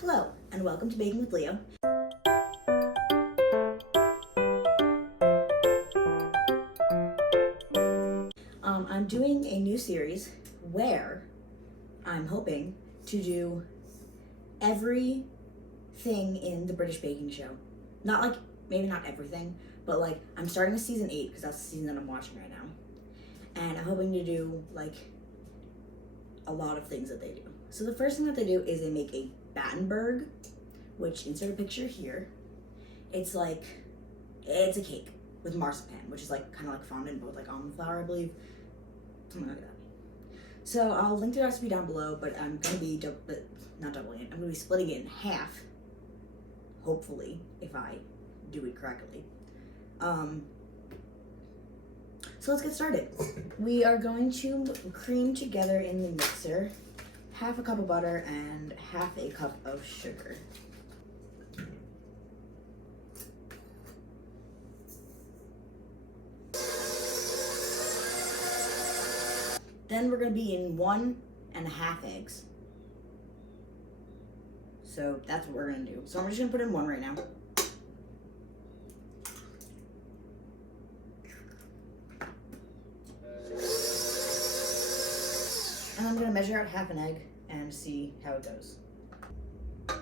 Hello, and welcome to Baking with Leo. I'm doing a new series where I'm hoping to do everything in the British baking show. Not like, maybe not everything, but like I'm starting with season 8 because that's the season that I'm watching right now. And I'm hoping to do like a lot of things that they do. So the first thing that they do is they make a Battenburg, which insert a picture here. It's a cake with marzipan, which is like kind of like fondant, but with like almond flour, I believe. Something like that. So I'll link the recipe down below, but I'm gonna be not doubling it. I'm gonna be splitting it in half. Hopefully, if I do it correctly. So let's get started. We are going to cream together in the mixer half a cup of butter and half a cup of sugar. Then we're going to be in 1.5 eggs. So that's what we're going to do. So I'm just going to put in 1 right now. And I'm going to measure out half an egg and see how it goes. So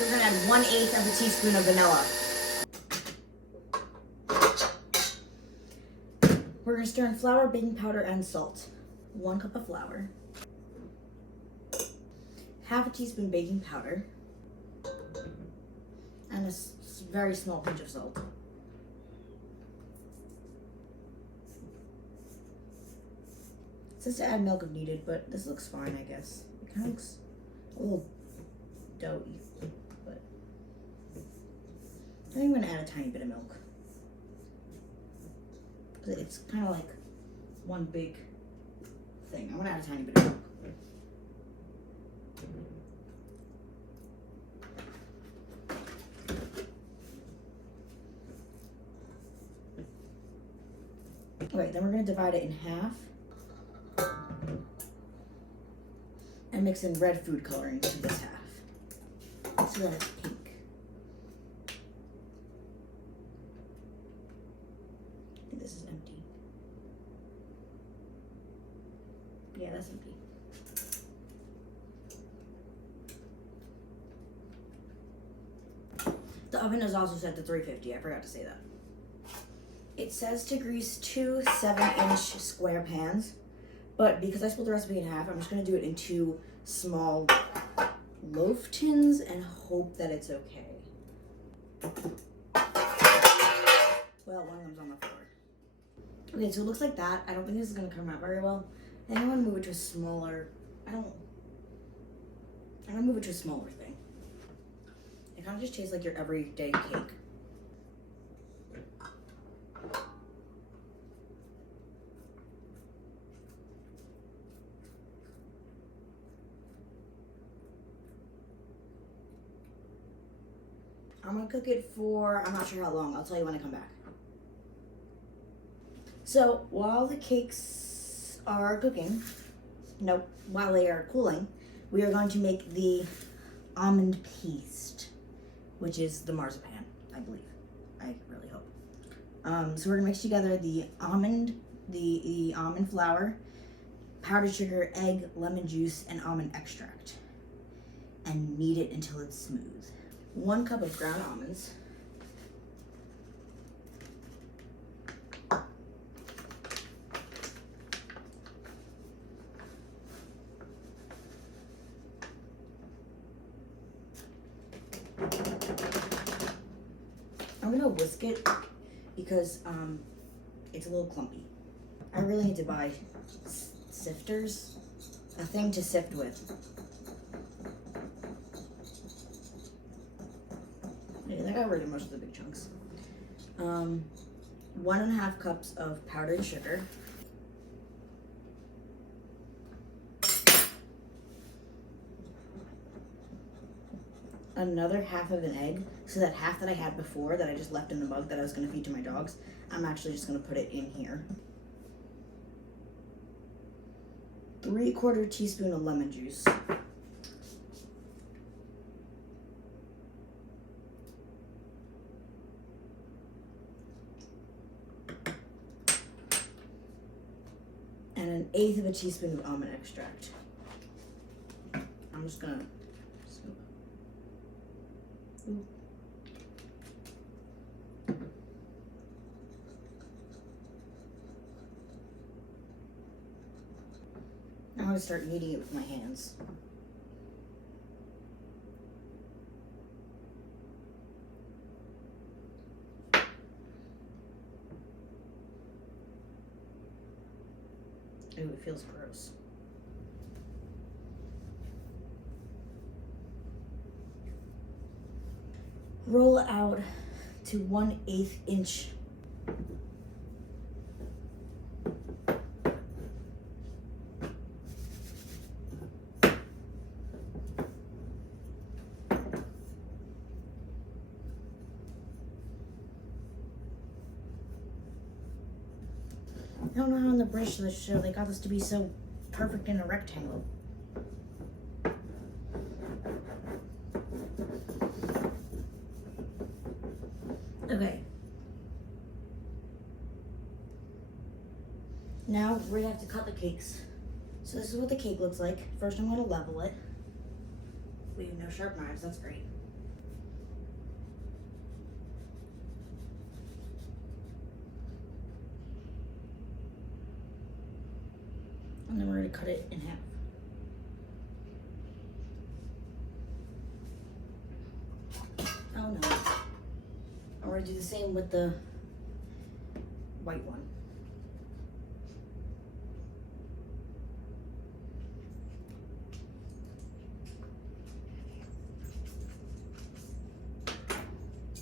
we're going to add 1/8 of a teaspoon of vanilla. We're going to stir in flour, baking powder, and salt. 1 cup of flour. Half a teaspoon baking powder. And a very small pinch of salt. It says to add milk if needed, but this looks fine, I guess. It kind of looks a little doughy, but I think I'm going to add a tiny bit of milk. It's kind of like one big thing. I'm going to add a tiny bit of milk. Okay, then we're going to divide it in half and mix in red food coloring to this half so that it's pink. I think this is empty. Yeah, that's empty. The oven is also set to 350. I forgot to say that. It says to grease 2 7-inch square pans, but because I split the recipe in half, I'm just going to do it in 2 small loaf tins and hope that it's okay. Well, one of them's on the floor. Okay, so it looks like that. I don't think this is going to come out very well. I think I'm going to move it to a smaller, I'm going to move it to a smaller thing. It kind of just tastes like your everyday cake. I'm gonna cook it for, I'm not sure how long. I'll tell you when I come back. So while the cakes are cooking, while they are cooling, we are going to make the almond paste, which is the marzipan, I believe. I really hope. So we're gonna mix together the almond flour, powdered sugar, egg, lemon juice, and almond extract, and knead it until it's smooth. 1 cup of ground almonds. I'm gonna whisk it because it's a little clumpy. I really need to buy sifters, a thing to sift with. I got rid of most of the big chunks. 1.5 cups of powdered sugar. Another half of an egg, so that half that I had before that I just left in the mug that I was going to feed to my dogs, I'm actually just going to put it in here. 3/4 teaspoon of lemon juice. and 1/8 of a teaspoon of almond extract. I'm just gonna scoop. Ooh. I'm gonna start kneading it with my hands. Ooh, it feels gross. Roll it out to 1/8 inch. I don't know how in the British show they got this to be so perfect in a rectangle. Okay. Now we have to cut the cakes. So this is what the cake looks like. First I'm going to level it. We have no sharp knives, that's great. And then we're going to cut it in half. Oh no. I'm going to do the same with the white one.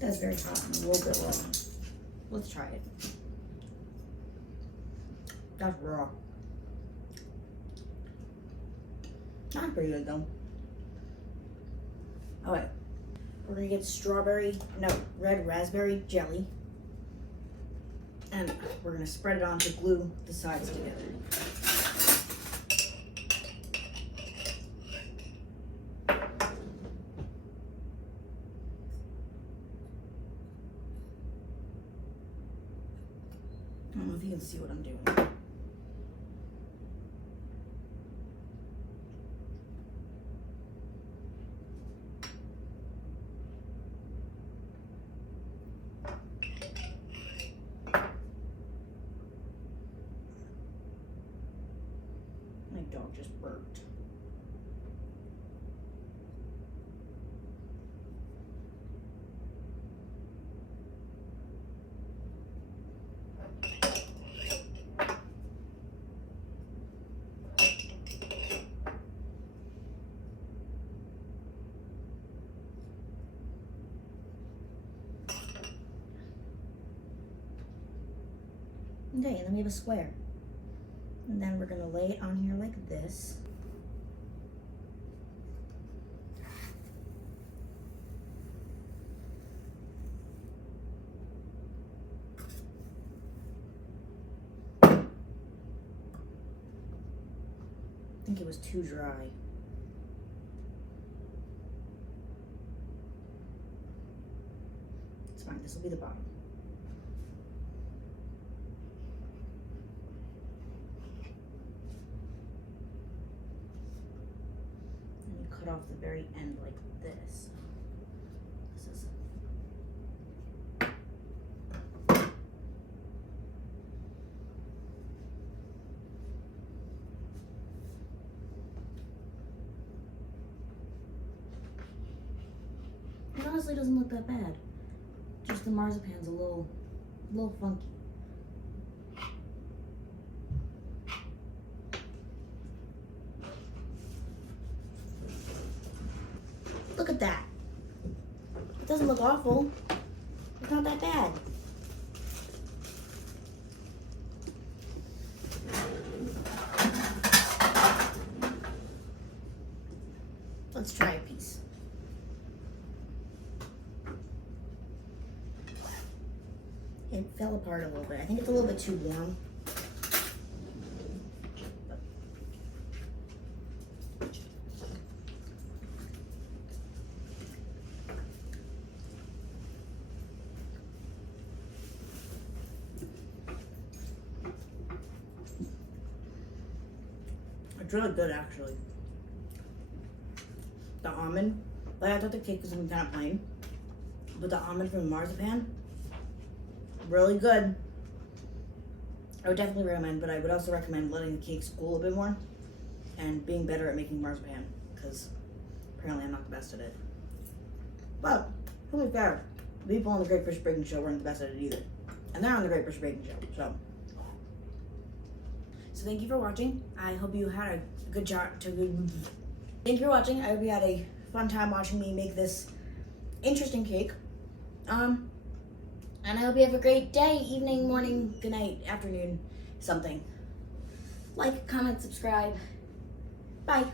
That's very hot and a little bit raw. Let's try it. That's raw. Not pretty good though. Alright. We're gonna get red raspberry jelly. And we're gonna spread it on to glue the sides together. I don't know if you can see what I'm doing. My dog just burped. Okay, and then we have a square. And then we're gonna lay it on here like this. I think it was too dry. It's fine, this will be the bottom. Cut off the very end like this. This is it honestly doesn't look that bad. Just the marzipan's a little funky. Look at that. It doesn't look awful. It's not that bad. Let's try a piece. It fell apart a little bit. I think it's a little bit too warm. It's really good, actually. The almond, like I thought the cake was gonna be kind of plain, but the almond from Marzipan, really good. I would definitely recommend, but I would also recommend letting the cakes cool a bit more and being better at making marzipan, because apparently I'm not the best at it. But, to be fair, the people on the Great British Baking Show weren't the best at it either. And they're on the Great British Baking Show, so. So thank you for watching. I hope you had a good Thank you for watching. I hope you had a fun time watching me make this interesting cake. And I hope you have a great day, evening, morning, good night, afternoon, something. Like, comment, subscribe. Bye.